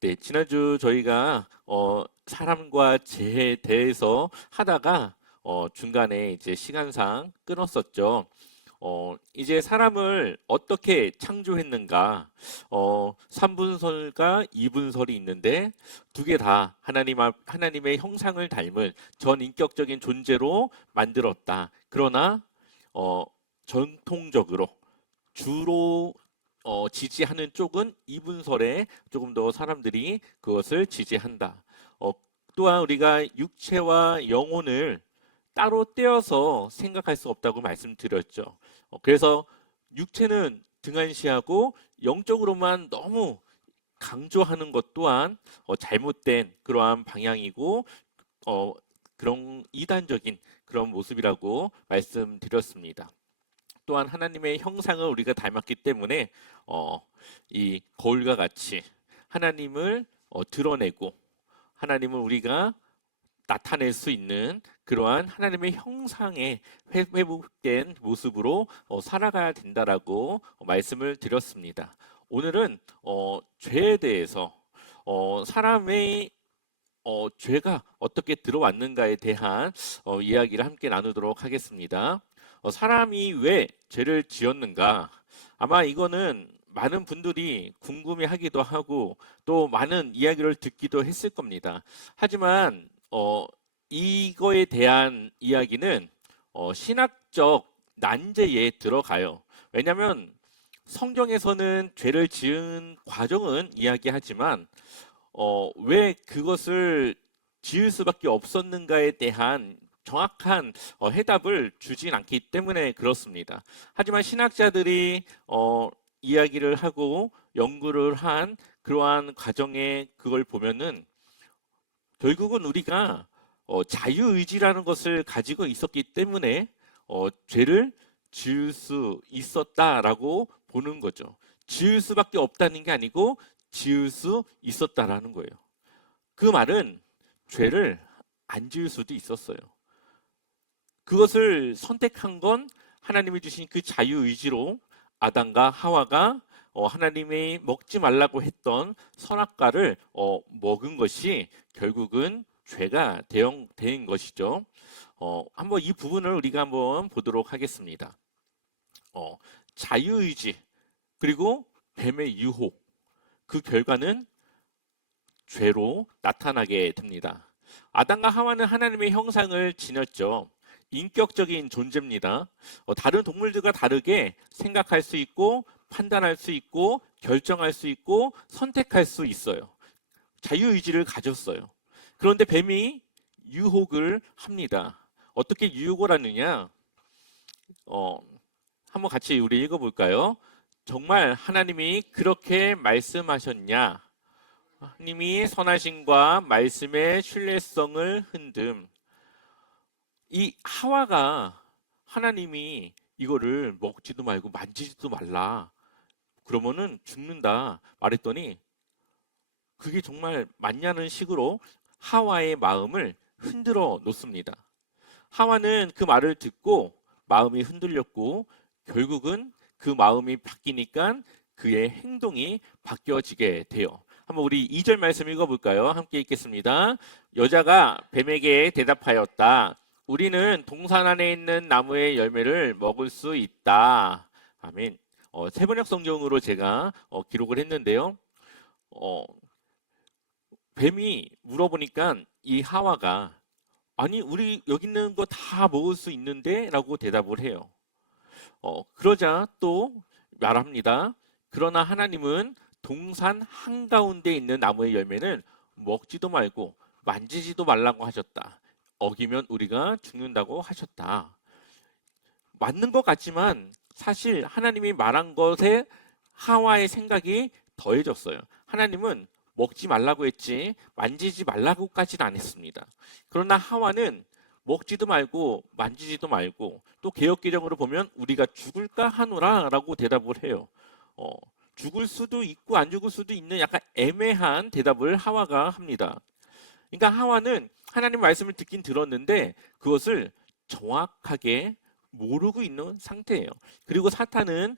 네, 지난주 저희가 어, 사람과 재해에 대해서 하다가 어, 중간에 이제 시간상 끊었었죠. 어, 이제 사람을 어떻게 창조했는가? 어, 3분설과 2분설이 있는데 두 개 다 하나님 앞, 하나님의 형상을 닮은 전인격적인 존재로 만들었다. 그러나 어, 전통적으로 주로 어, 지지하는 쪽은 이분설에 조금 더 사람들이 그것을 지지한다. 어, 또한 우리가 육체와 영혼을 따로 떼어서 생각할 수 없다고 말씀드렸죠. 어, 그래서 육체는 등한시하고 영적으로만 너무 강조하는 것 또한 어, 잘못된 그러한 방향이고 어, 그런 이단적인 그런 모습이라고 말씀드렸습니다. 또한 하나님의 형상을 우리가 닮았기 때문에 어, 이 거울과 같이 하나님을 어, 드러내고 하나님을 우리가 나타낼 수 있는 그러한 하나님의 형상의 회- 회복된 모습으로 어, 살아가야 된다라고 어, 말씀을 드렸습니다. 오늘은 어, 죄에 대해서 어, 사람의 어, 죄가 어떻게 들어왔는가에 대한 어, 이야기를 함께 나누도록 하겠습니다. 어, 사람이 왜 죄를 지었는가? 아마 이거는 많은 분들이 궁금해 하기도 하고 또 많은 이야기를 듣기도 했을 겁니다. 하지만 어, 이거에 대한 이야기는 어, 신학적 난제에 들어가요. 왜냐하면 성경에서는 죄를 지은 과정은 이야기하지만 어, 왜 그것을 지을 수밖에 없었는가에 대한 정확한 어, 해답을 주진 않기 때문에 그렇습니다. 하지만 신학자들이 어, 이야기를 하고 연구를 한 그러한 과정에 그걸 보면은 결국은 우리가 어, 자유의지라는 것을 가지고 있었기 때문에 어, 죄를 지을 수 있었다라고 보는 거죠. 지을 수밖에 없다는 게 아니고 지을 수 있었다라는 거예요. 그 말은 죄를 안 지을 수도 있었어요. 그것을 선택한 건 하나님이 주신 그 자유 의지로 아담과 하와가 어, 하나님이 먹지 말라고 했던 선악과를 어, 먹은 것이 결국은 죄가 대형, 된 것이죠. 어, 한번 이 부분을 우리가 한번 보도록 하겠습니다. 어, 자유의지 그리고 뱀의 유혹 그 결과는 죄로 나타나게 됩니다. 아담과 하와는 하나님의 형상을 지녔죠. 인격적인 존재입니다. 어, 다른 동물들과 다르게 생각할 수 있고 판단할 수 있고 결정할 수 있고 선택할 수 있어요. 자유의지를 가졌어요. 그런데 뱀이 유혹을 합니다. 어떻게 유혹을 하느냐? 어, 한번 같이 우리 읽어볼까요? 정말 하나님이 그렇게 말씀하셨냐? 하나님이 선하심과 말씀의 신뢰성을 흔듦. 이 하와가 하나님이 이거를 먹지도 말고 만지지도 말라. 그러면은 죽는다 말했더니 그게 정말 맞냐는 식으로 하와의 마음을 흔들어 놓습니다. 하와는 그 말을 듣고 마음이 흔들렸고 결국은 그 마음이 바뀌니까 그의 행동이 바뀌어지게 돼요. 한번 우리 2절 말씀 읽어볼까요? 함께 읽겠습니다. 여자가 뱀에게 대답하였다. 우리는 동산 안에 있는 나무의 열매를 먹을 수 있다. 아멘. 어, 세번역 성경으로 제가 어, 기록을 했는데요. 어, 뱀이 물어보니까 이 하와가 아니 우리 여기 있는 거 다 먹을 수 있는데라고 대답을 해요. 어, 그러자 또 말합니다. 그러나 하나님은 동산 한가운데 있는 나무의 열매는 먹지도 말고 만지지도 말라고 하셨다. 어기면 우리가 죽는다고 하셨다. 맞는 것 같지만 사실 하나님이 말한 것에 하와의 생각이 더해졌어요. 하나님은 먹지 말라고 했지 만지지 말라고까지는 안 했습니다. 그러나 하와는 먹지도 말고 만지지도 말고 또 개혁개정으로 보면 우리가 죽을까 하노라라고 대답을 해요. 어, 죽을 수도 있고 안 죽을 수도 있는 약간 애매한 대답을 하와가 합니다. 그러니까 하와는 하나님 말씀을 듣긴 들었는데 그것을 정확하게 모르고 있는 상태예요. 그리고 사탄은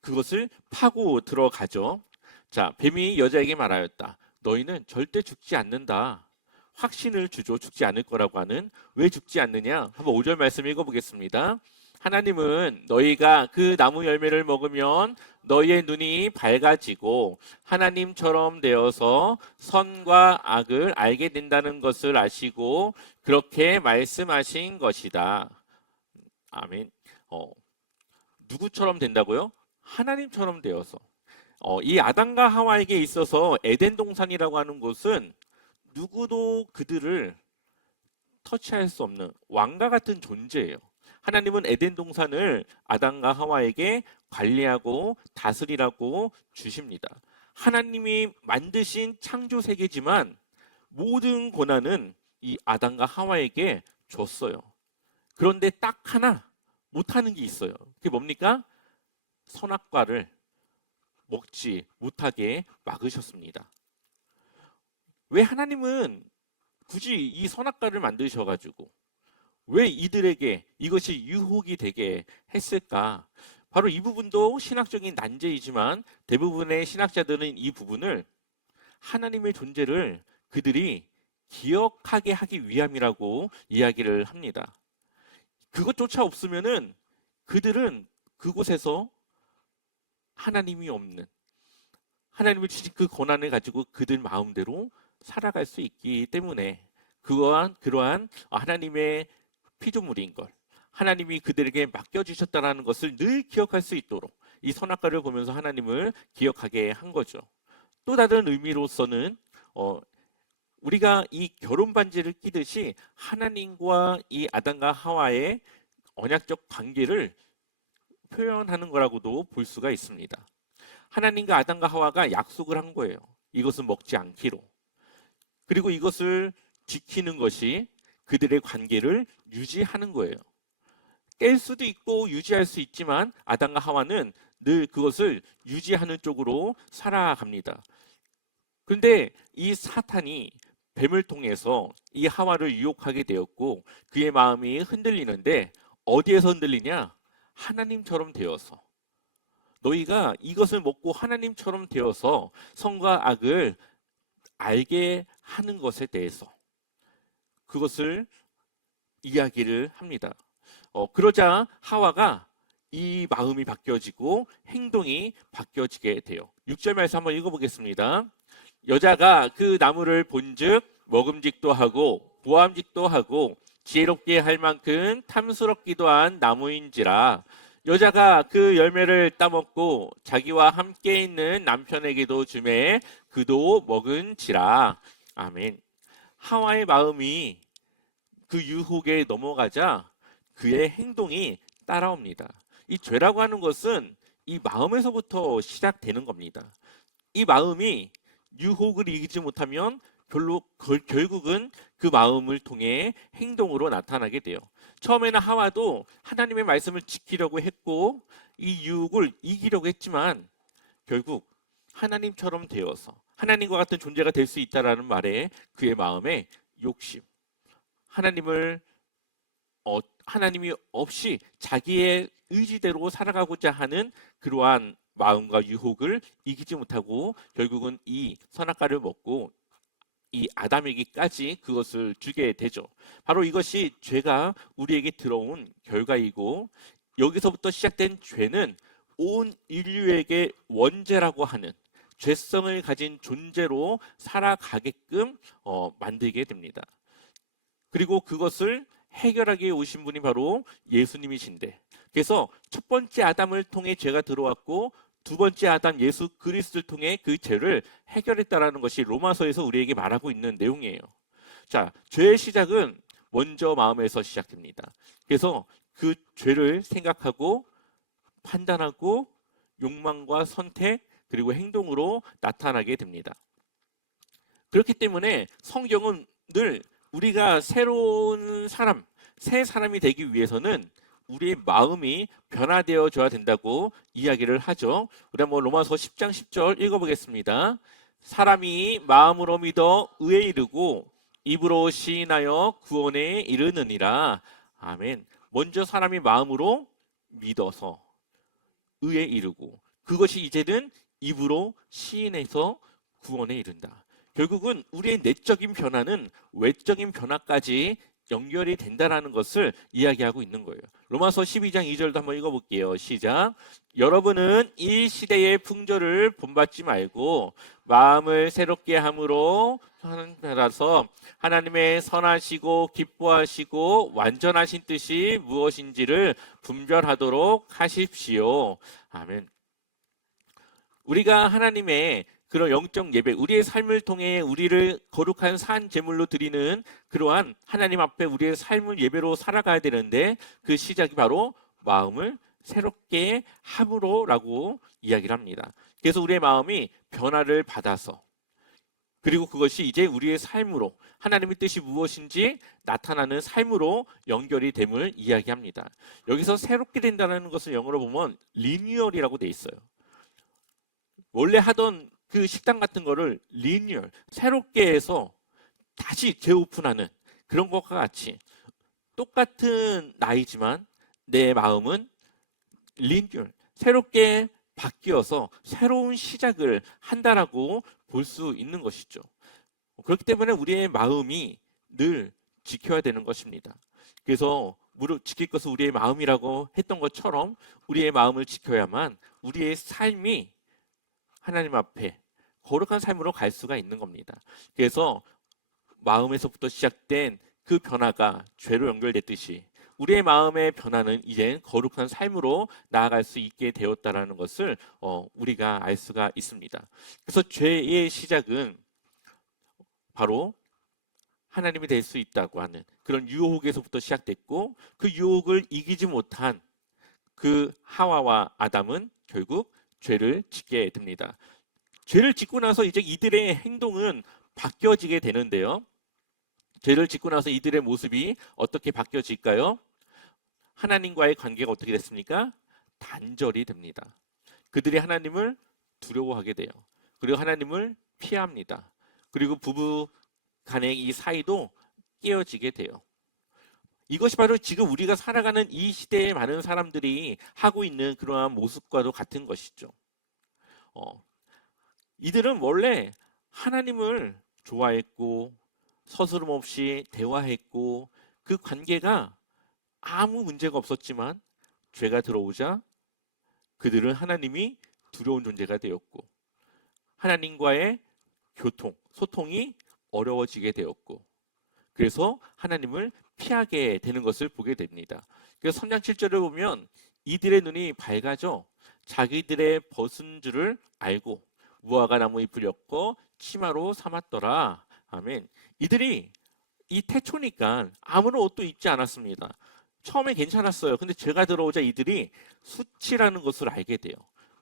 그것을 파고 들어가죠. 자, 뱀이 여자에게 말하였다. 너희는 절대 죽지 않는다. 확신을 주죠. 죽지 않을 거라고 하는 왜 죽지 않느냐? 한번 5절 말씀 읽어보겠습니다. 하나님은 너희가 그 나무 열매를 먹으면 너희의 눈이 밝아지고 하나님처럼 되어서 선과 악을 알게 된다는 것을 아시고 그렇게 말씀하신 것이다. 아멘. 어, 누구처럼 된다고요? 하나님처럼 되어서. 어, 이 아담과 하와에게 있어서 에덴 동산이라고 하는 곳은 누구도 그들을 터치할 수 없는 왕과 같은 존재예요. 하나님은 에덴 동산을 아담과 하와에게 관리하고 다스리라고 주십니다. 하나님이 만드신 창조 세계지만 모든 권한은 이 아담과 하와에게 줬어요. 그런데 딱 하나 못하는 게 있어요. 그게 뭡니까? 선악과를 먹지 못하게 막으셨습니다. 왜 하나님은 굳이 이 선악과를 만드셔가지고 왜 이들에게 이것이 유혹이 되게 했을까? 바로 이 부분도 신학적인 난제이지만 대부분의 신학자들은 이 부분을 하나님의 존재를 그들이 기억하게 하기 위함이라고 이야기를 합니다. 그것조차 없으면은 그들은 그곳에서 하나님이 없는 하나님을 주신 그 권한을 가지고 그들 마음대로 살아갈 수 있기 때문에 그러한 그러한 하나님의 피조물인 걸 하나님이 그들에게 맡겨주셨다라는 것을 늘 기억할 수 있도록 이 선악과를 보면서 하나님을 기억하게 한 거죠. 또 다른 의미로서는 어, 우리가 이 결혼 반지를 끼듯이 하나님과 이 아담과 하와의 언약적 관계를 표현하는 거라고도 볼 수가 있습니다. 하나님과 아담과 하와가 약속을 한 거예요. 이것은 먹지 않기로. 그리고 이것을 지키는 것이 그들의 관계를 유지하는 거예요. 깰 수도 있고 유지할 수 있지만 아담과 하와는 늘 그것을 유지하는 쪽으로 살아갑니다. 그런데 이 사탄이 뱀을 통해서 이 하와를 유혹하게 되었고 그의 마음이 흔들리는데 어디에서 흔들리냐? 하나님처럼 되어서 너희가 이것을 먹고 하나님처럼 되어서 선과 악을 알게 하는 것에 대해서 그것을 이야기를 합니다. 어, 그러자 하와가 이 마음이 바뀌어지고 행동이 바뀌어지게 돼요. 6절 말씀 한번 읽어보겠습니다. 여자가 그 나무를 본즉 먹음직도 하고 보암직도 하고 지혜롭게 할 만큼 탐스럽기도 한 나무인지라 여자가 그 열매를 따먹고 자기와 함께 있는 남편에게도 주매 그도 먹은지라 아멘. 하와의 마음이 그 유혹에 넘어가자 그의 행동이 따라옵니다. 이 죄라고 하는 것은 이 마음에서부터 시작되는 겁니다. 이 마음이 유혹을 이기지 못하면 별로 결- 결국은 그 마음을 통해 행동으로 나타나게 돼요. 처음에는 하와도 하나님의 말씀을 지키려고 했고 이 유혹을 이기려고 했지만 결국 하나님처럼 되어서 하나님과 같은 존재가 될 수 있다라는 말에 그의 마음에 욕심, 하나님을 어, 하나님이 없이 자기의 의지대로 살아가고자 하는 그러한 마음과 유혹을 이기지 못하고 결국은 이 선악과를 먹고 이 아담에게까지 그것을 주게 되죠. 바로 이것이 죄가 우리에게 들어온 결과이고 여기서부터 시작된 죄는 온 인류에게 원죄라고 하는 죄성을 가진 존재로 살아가게끔 어, 만들게 됩니다. 그리고 그것을 해결하기 위해 오신 분이 바로 예수님이신데 그래서 첫 번째 아담을 통해 죄가 들어왔고 두 번째 아담 예수 그리스도를 통해 그 죄를 해결했다라는 것이 로마서에서 우리에게 말하고 있는 내용이에요. 자, 죄의 시작은 먼저 마음에서 시작됩니다. 그래서 그 죄를 생각하고 판단하고 욕망과 선택 그리고 행동으로 나타나게 됩니다. 그렇기 때문에 성경은 늘 우리가 새로운 사람, 새 사람이 되기 위해서는 우리의 마음이 변화되어져야 된다고 이야기를 하죠. 우리 한번 로마서 10장 10절 읽어보겠습니다. 사람이 마음으로 믿어 의에 이르고 입으로 시인하여 구원에 이르느니라. 아멘. 먼저 사람이 마음으로 믿어서 의에 이르고 그것이 이제는 입으로 시인해서 구원에 이른다. 결국은 우리의 내적인 변화는 외적인 변화까지 연결이 된다라는 것을 이야기하고 있는 거예요. 로마서 12장 2절도 한번 읽어볼게요. 시작. 여러분은 이 시대의 풍조를 본받지 말고 마음을 새롭게 함으로 하나서 하나님의 선하시고 기뻐하시고 완전하신 뜻이 무엇인지를 분별하도록 하십시오. 아멘. 우리가 하나님의 그런 영적 예배, 우리의 삶을 통해 우리를 거룩한 산 제물로 드리는 그러한 하나님 앞에 우리의 삶을 예배로 살아가야 되는데 그 시작이 바로 마음을 새롭게 함으로라고 이야기를 합니다. 그래서 우리의 마음이 변화를 받아서 그리고 그것이 이제 우리의 삶으로 하나님의 뜻이 무엇인지 나타나는 삶으로 연결이 됨을 이야기합니다. 여기서 새롭게 된다는 것을 영어로 보면 리뉴얼이라고 돼 있어요. 원래 하던 그 식당 같은 거를 리뉴얼 새롭게 해서 다시 재오픈하는 그런 것과 같이 똑같은 나이지만 내 마음은 리뉴얼 새롭게 바뀌어서 새로운 시작을 한다라고 볼 수 있는 것이죠. 그렇기 때문에 우리의 마음이 늘 지켜야 되는 것입니다. 그래서 무릇 지킬 것은 우리의 마음이라고 했던 것처럼 우리의 마음을 지켜야만 우리의 삶이 하나님 앞에 거룩한 삶으로 갈 수가 있는 겁니다. 그래서 마음에서부터 시작된 그 변화가 죄로 연결됐듯이 우리의 마음의 변화는 이제 거룩한 삶으로 나아갈 수 있게 되었다라는 것을 어, 우리가 알 수가 있습니다. 그래서 죄의 시작은 바로 하나님이 될 수 있다고 하는 그런 유혹에서부터 시작됐고 그 유혹을 이기지 못한 그 하와와 아담은 결국 죄를 짓게 됩니다. 죄를 짓고 나서 이제 이들의 행동은 바뀌어지게 되는데요. 죄를 짓고 나서 이들의 모습이 어떻게 바뀌어질까요? 하나님과의 관계가 어떻게 됐습니까? 단절이 됩니다. 그들이 하나님을 두려워하게 돼요. 그리고 하나님을 피합니다. 그리고 부부 간의 이 사이도 깨어지게 돼요. 이것이 바로 지금 우리가 살아가는 이 시대의 많은 사람들이 하고 있는 그러한 모습과도 같은 것이죠. 어, 이들은 원래 하나님을 좋아했고 서스름 없이 대화했고 그 관계가 아무 문제가 없었지만 죄가 들어오자 그들은 하나님이 두려운 존재가 되었고 하나님과의 교통, 소통이 어려워지게 되었고 그래서 하나님을 피하게 되는 것을 보게 됩니다. 그래서 3장 7절을 보면 이들의 눈이 밝아져 자기들의 벗은 줄을 알고 무화과 나무 잎을 엮고 치마로 삼았더라. 아멘. 이들이 이 태초니까 아무런 옷도 입지 않았습니다. 처음에 괜찮았어요. 근데 죄가 들어오자 이들이 수치라는 것을 알게 돼요.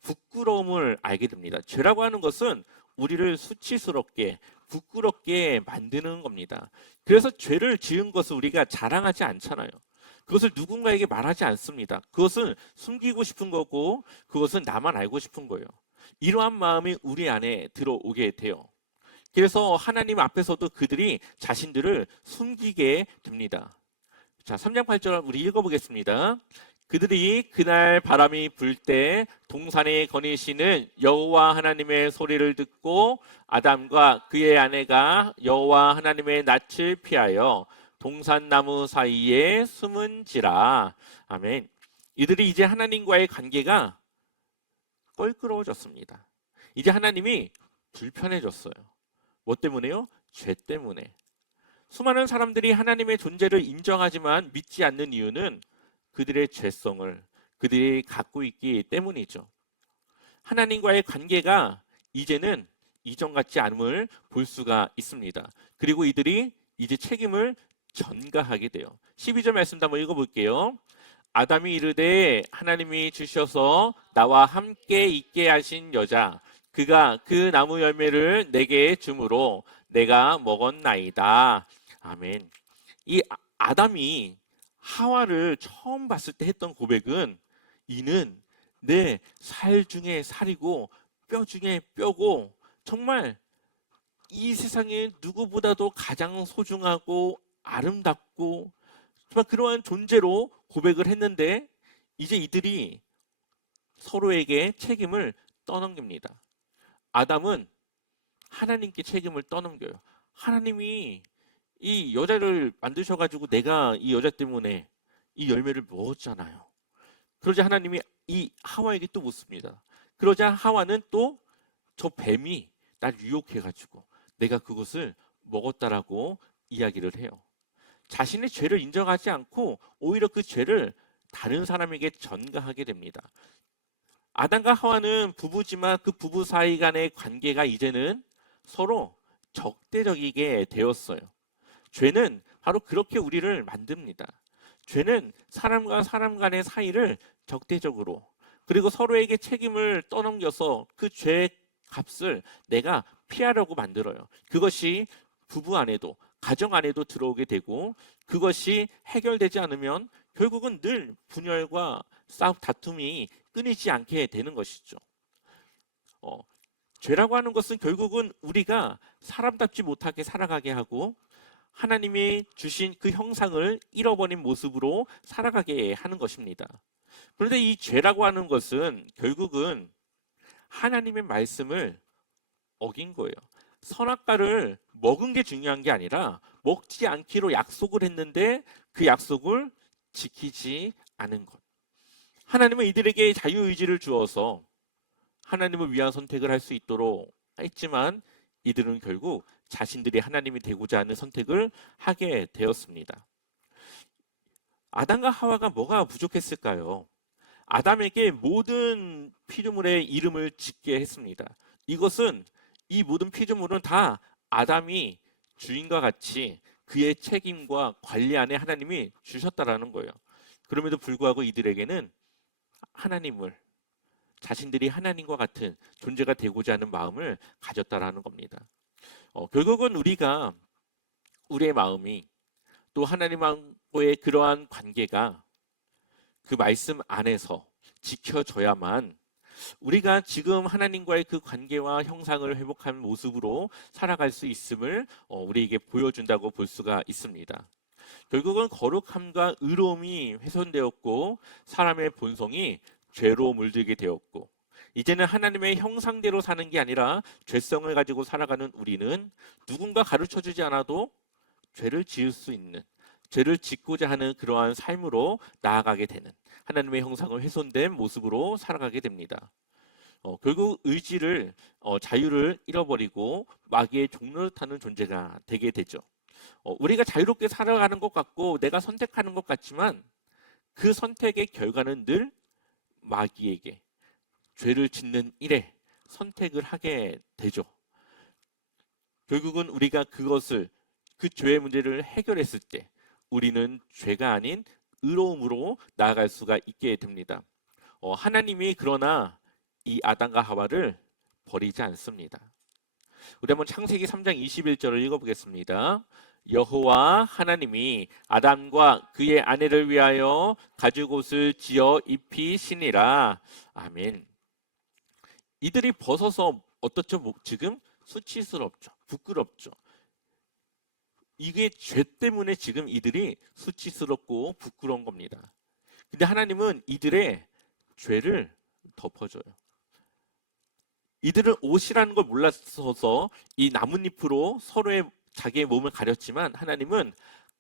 부끄러움을 알게 됩니다. 죄라고 하는 것은 우리를 수치스럽게 부끄럽게 만드는 겁니다. 그래서 죄를 지은 것을 우리가 자랑하지 않잖아요. 그것을 누군가에게 말하지 않습니다. 그것은 숨기고 싶은 거고 그것은 나만 알고 싶은 거예요. 이러한 마음이 우리 안에 들어오게 돼요. 그래서 하나님 앞에서도 그들이 자신들을 숨기게 됩니다. 자, 3장 8절 우리 읽어보겠습니다. 그들이 그날 바람이 불 때 동산에 거니시는 여호와 하나님의 소리를 듣고 아담과 그의 아내가 여호와 하나님의 낯을 피하여 동산나무 사이에 숨은지라. 아멘. 이들이 이제 하나님과의 관계가 껄끄러워졌습니다. 이제 하나님이 불편해졌어요. 뭐 때문에요? 죄 때문에. 수많은 사람들이 하나님의 존재를 인정하지만 믿지 않는 이유는 그들의 죄성을 그들이 갖고 있기 때문이죠. 하나님과의 관계가 이제는 이전 같지 않음을 볼 수가 있습니다. 그리고 이들이 이제 책임을 전가하게 돼요. 12절 말씀도 한번 읽어볼게요. 아담이 이르되 하나님이 주셔서 나와 함께 있게 하신 여자 그가 그 나무 열매를 내게 주므로 내가 먹었나이다. 아멘. 이 아- 아담이 하와를 처음 봤을 때 했던 고백은 이는 내 살 중에 살이고 뼈 중에 뼈고 정말 이 세상에 누구보다도 가장 소중하고 아름답고 정말 그러한 존재로 고백을 했는데 이제 이들이 서로에게 책임을 떠넘깁니다. 아담은 하나님께 책임을 떠넘겨요. 하나님이 이 여자를 만드셔가지고 내가 이 여자 때문에 이 열매를 먹었잖아요. 그러자 하나님이 이 하와에게 또 묻습니다. 그러자 하와는 또 저 뱀이 날 유혹해가지고 내가 그것을 먹었다라고 이야기를 해요. 자신의 죄를 인정하지 않고 오히려 그 죄를 다른 사람에게 전가하게 됩니다. 아담과 하와는 부부지만 그 부부 사이 간의 관계가 이제는 서로 적대적이게 되었어요. 죄는 바로 그렇게 우리를 만듭니다. 죄는 사람과 사람 간의 사이를 적대적으로 그리고 서로에게 책임을 떠넘겨서 그 죄의 값을 내가 피하려고 만들어요. 그것이 부부 안에도 가정 안에도 들어오게 되고 그것이 해결되지 않으면 결국은 늘 분열과 싸움 다툼이 끊이지 않게 되는 것이죠. 어, 죄라고 하는 것은 결국은 우리가 사람답지 못하게 살아가게 하고 하나님이 주신 그 형상을 잃어버린 모습으로 살아가게 하는 것입니다. 그런데 이 죄라고 하는 것은 결국은 하나님의 말씀을 어긴 거예요. 선악과를 먹은 게 중요한 게 아니라 먹지 않기로 약속을 했는데 그 약속을 지키지 않은 것. 하나님은 이들에게 자유의지를 주어서 하나님을 위한 선택을 할 수 있도록 했지만 이들은 결국 자신들이 하나님이 되고자 하는 선택을 하게 되었습니다. 아담과 하와가 뭐가 부족했을까요? 아담에게 모든 피조물의 이름을 짓게 했습니다. 이것은 이 모든 피조물은 다 아담이 주인과 같이 그의 책임과 관리 안에 하나님이 주셨다라는 거예요. 그럼에도 불구하고 이들에게는 하나님을 자신들이 하나님과 같은 존재가 되고자 하는 마음을 가졌다라는 겁니다. 어, 결국은 우리가 우리의 마음이 또 하나님과의 그러한 관계가 그 말씀 안에서 지켜져야만 우리가 지금 하나님과의 그 관계와 형상을 회복한 모습으로 살아갈 수 있음을 어, 우리에게 보여준다고 볼 수가 있습니다. 결국은 거룩함과 의로움이 훼손되었고 사람의 본성이 죄로 물들게 되었고 이제는 하나님의 형상대로 사는 게 아니라 죄성을 가지고 살아가는 우리는 누군가 가르쳐 주지 않아도 죄를 지을 수 있는 죄를 짓고자 하는 그러한 삶으로 나아가게 되는 하나님의 형상을 훼손된 모습으로 살아가게 됩니다. 어, 결국 의지를 어, 자유를 잃어버리고 마귀의 종로를 타는 존재가 되게 되죠. 어, 우리가 자유롭게 살아가는 것 같고 내가 선택하는 것 같지만 그 선택의 결과는 늘 마귀에게 죄를 짓는 일에 선택을 하게 되죠. 결국은 우리가 그것을 그 죄의 문제를 해결했을 때 우리는 죄가 아닌 의로움으로 나아갈 수가 있게 됩니다. 어, 하나님이 그러나 이 아담과 하와를 버리지 않습니다. 우리 한번 창세기 3장 21절을 읽어보겠습니다. 여호와 하나님이 아담과 그의 아내를 위하여 가죽 옷을 지어 입히시니라. 아멘. 이들이 벗어서 어떻죠? 뭐, 지금 수치스럽죠. 부끄럽죠. 이게 죄 때문에 지금 이들이 수치스럽고 부끄러운 겁니다. 근데 하나님은 이들의 죄를 덮어줘요. 이들은 옷이라는 걸 몰랐어서 이 나뭇잎으로 서로의 자기의 몸을 가렸지만 하나님은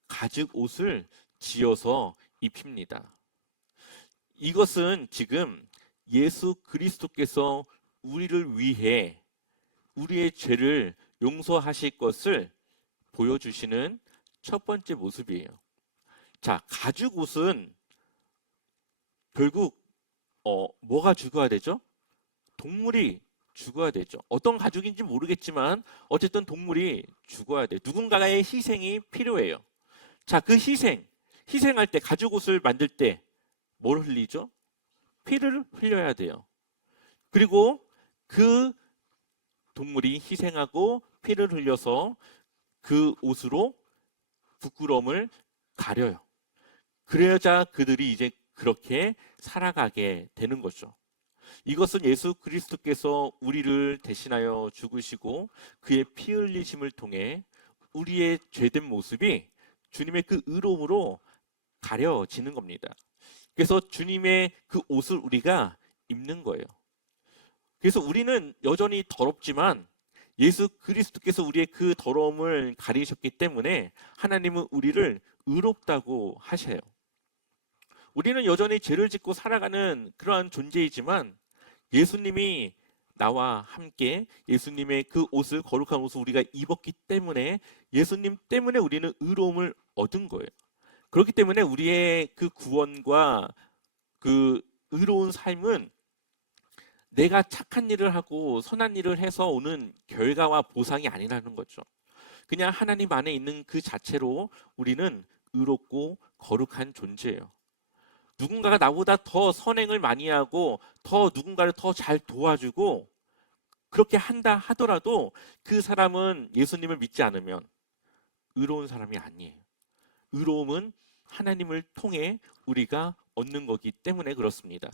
가죽 옷을 지어서 입힙니다. 이것은 지금 예수 그리스도께서 우리를 위해 우리의 죄를 용서하실 것을 보여주시는 첫 번째 모습이에요. 자, 가죽 옷은 결국 어, 뭐가 죽어야 되죠? 동물이 죽어야 되죠. 어떤 가죽인지 모르겠지만 어쨌든 동물이 죽어야 돼. 누군가의 희생이 필요해요. 자, 그 희생, 희생할 때 가죽 옷을 만들 때 뭘 흘리죠? 피를 흘려야 돼요. 그리고 그 동물이 희생하고 피를 흘려서 그 옷으로 부끄러움을 가려요. 그래야 그들이 이제 그렇게 살아가게 되는 거죠. 이것은 예수 그리스도께서 우리를 대신하여 죽으시고 그의 피 흘리심을 통해 우리의 죄된 모습이 주님의 그 의로움으로 가려지는 겁니다. 그래서 주님의 그 옷을 우리가 입는 거예요. 그래서 우리는 여전히 더럽지만 예수 그리스도께서 우리의 그 더러움을 가리셨기 때문에 하나님은 우리를 의롭다고 하셔요. 우리는 여전히 죄를 짓고 살아가는 그러한 존재이지만 예수님이 나와 함께 예수님의 그 옷을 거룩한 옷을 우리가 입었기 때문에 예수님 때문에 우리는 의로움을 얻은 거예요. 그렇기 때문에 우리의 그 구원과 그 의로운 삶은 내가 착한 일을 하고 선한 일을 해서 오는 결과와 보상이 아니라는 거죠. 그냥 하나님 안에 있는 그 자체로 우리는 의롭고 거룩한 존재예요. 누군가가 나보다 더 선행을 많이 하고 더 누군가를 더 잘 도와주고 그렇게 한다 하더라도 그 사람은 예수님을 믿지 않으면 의로운 사람이 아니에요. 의로움은 하나님을 통해 우리가 얻는 거기 때문에 그렇습니다.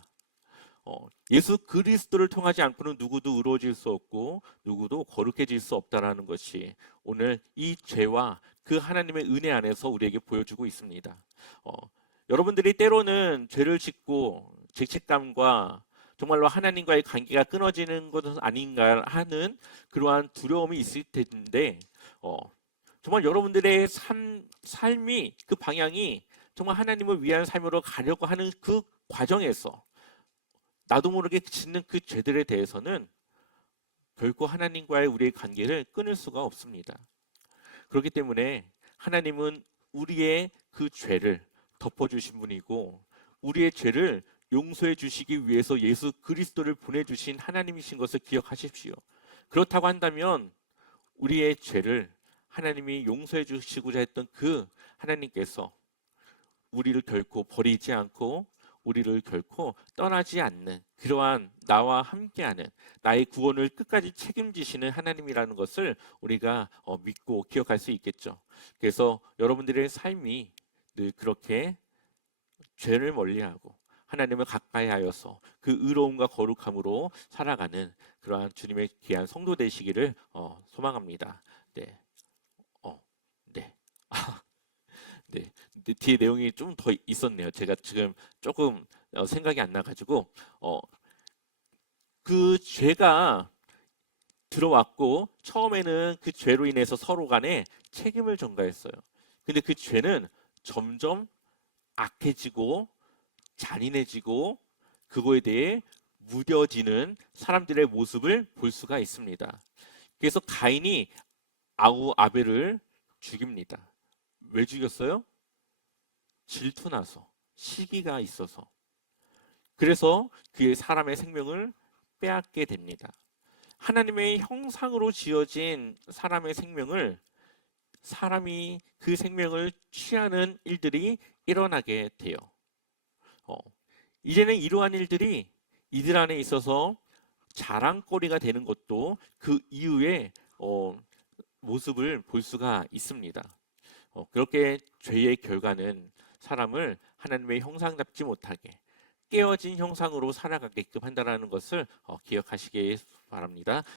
어, 예수 그리스도를 통하지 않고는 누구도 의로워질 수 없고 누구도 거룩해질 수 없다라는 것이 오늘 이 죄와 그 하나님의 은혜 안에서 우리에게 보여주고 있습니다. 어, 여러분들이 때로는 죄를 짓고 죄책감과 정말로 하나님과의 관계가 끊어지는 것은 아닌가 하는 그러한 두려움이 있을 텐데 어, 정말 여러분들의 삶, 삶이 그 방향이 정말 하나님을 위한 삶으로 가려고 하는 그 과정에서 나도 모르게 짓는 그 죄들에 대해서는 결코 하나님과의 우리의 관계를 끊을 수가 없습니다. 그렇기 때문에 하나님은 우리의 그 죄를 덮어주신 분이고 우리의 죄를 용서해 주시기 위해서 예수 그리스도를 보내주신 하나님이신 것을 기억하십시오. 그렇다고 한다면 우리의 죄를 하나님이 용서해 주시고자 했던 그 하나님께서 우리를 결코 버리지 않고 우리를 결코 떠나지 않는 그러한 나와 함께하는 나의 구원을 끝까지 책임지시는 하나님이라는 것을 우리가 어, 믿고 기억할 수 있겠죠. 그래서 여러분들의 삶이 늘 그렇게 죄를 멀리하고 하나님을 가까이 하여서 그 의로움과 거룩함으로 살아가는 그러한 주님의 귀한 성도 되시기를 어, 소망합니다. 네. 어, 네. 네. 근데 뒤에 내용이 좀 더 있었네요. 제가 지금 조금 어, 생각이 안 나가지고 어, 그 죄가 들어왔고 처음에는 그 죄로 인해서 서로 간에 책임을 전가했어요. 근데 그 죄는 점점 악해지고 잔인해지고 그거에 대해 무뎌지는 사람들의 모습을 볼 수가 있습니다. 그래서 가인이 아우 아벨을 죽입니다. 왜 죽였어요? 질투나서 시기가 있어서 그래서 그의 사람의 생명을 빼앗게 됩니다. 하나님의 형상으로 지어진 사람의 생명을 사람이 그 생명을 취하는 일들이 일어나게 돼요. 어, 이제는 이러한 일들이 이들 안에 있어서 자랑거리가 되는 것도 그 이후에 어, 모습을 볼 수가 있습니다. 어, 그렇게 죄의 결과는 사람을 하나님의 형상답지 못하게 깨어진 형상으로 살아가게끔 한다라는 것을 어, 기억하시기 바랍니다.